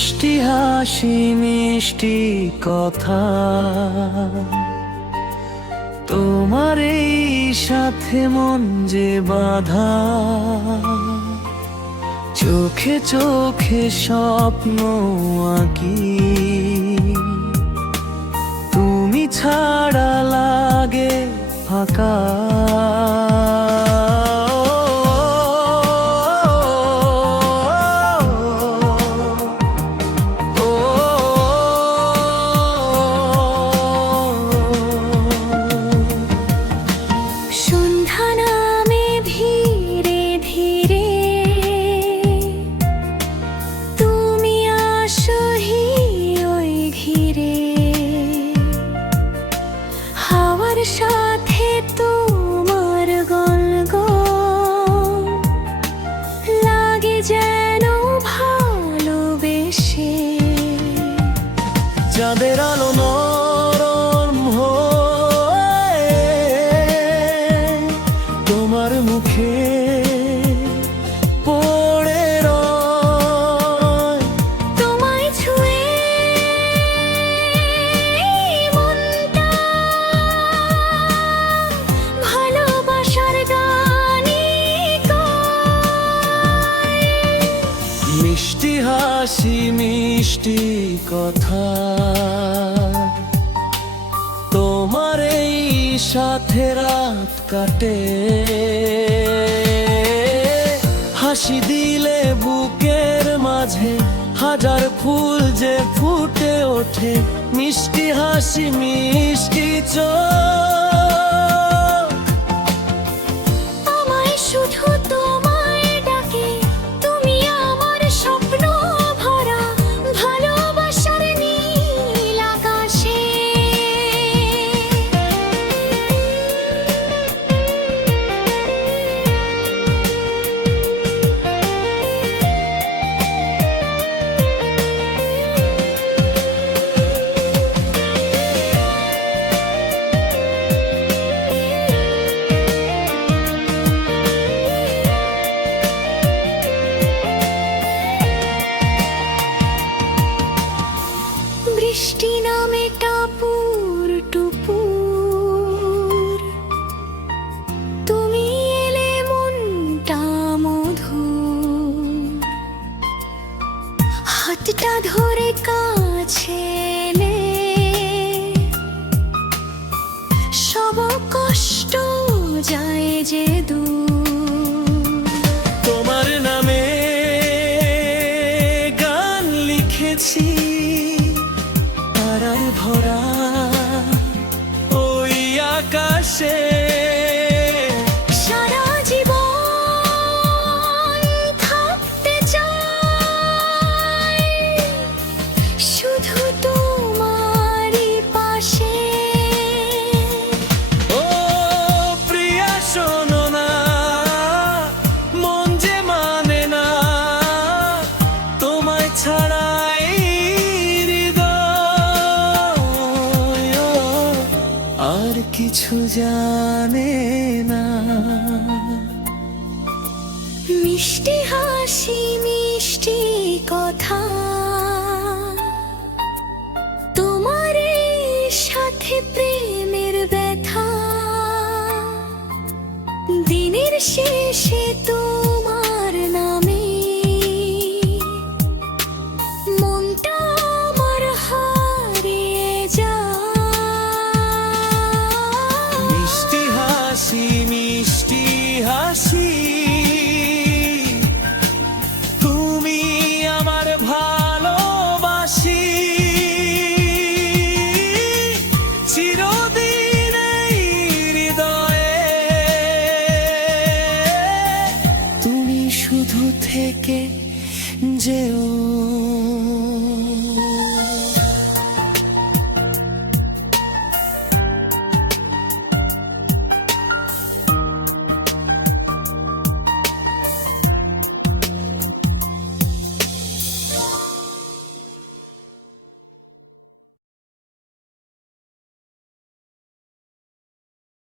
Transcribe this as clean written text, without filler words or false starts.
মিষ্টি হাসি মিষ্টি কথা, তোমার এই সাথে মন যে বাঁধা, চোখে চোখে স্বপ্ন আঁকি, তুমি ছাড়া লাগে ফাঁকা। সাথে তোমার গল্প লাগে যেন ভালোবেসে। চাঁদের আলো নরম হয়ে তোমার মুখে পড়ে রয়, তোমায় ছুঁয়ে মনটা ভালোবাসার গানই গায়। মিষ্টি হাসি মিষ্টি কথা, তোমার এই সাথে রাত কাটে, হাসি দিলে বুকের মাঝে হাজার ফুল যে ফুটে ওঠে। মিষ্টি হাসি মিষ্টি চোখ আমায় শুধু তোমায় ডাকে, তুমি আমার স্বপ্ন ভরা ভালোবাসার নীল আকাশে। বৃষ্টি নামে টাপুর টুপুর, তুমি এলে মনটা মধুর। হাতটা ধরে কাছে এলে সব কষ্ট যায় যে দূর। তোমার নামে গান লিখেছি তারায় ভরা ওই আকাশে। সারা জীবন থাকতে চাই শুধু তোমারই পাশে। ও প্রিয়া শোনো না, মন যে মানে না তোমায় ছাড়া এই হৃদয়, আর কিছু জানে না। মিষ্টি হাসি মিষ্টি কথা, তোমার এই সাথে প্রেমের ব্যথা, দিনের শেষে তো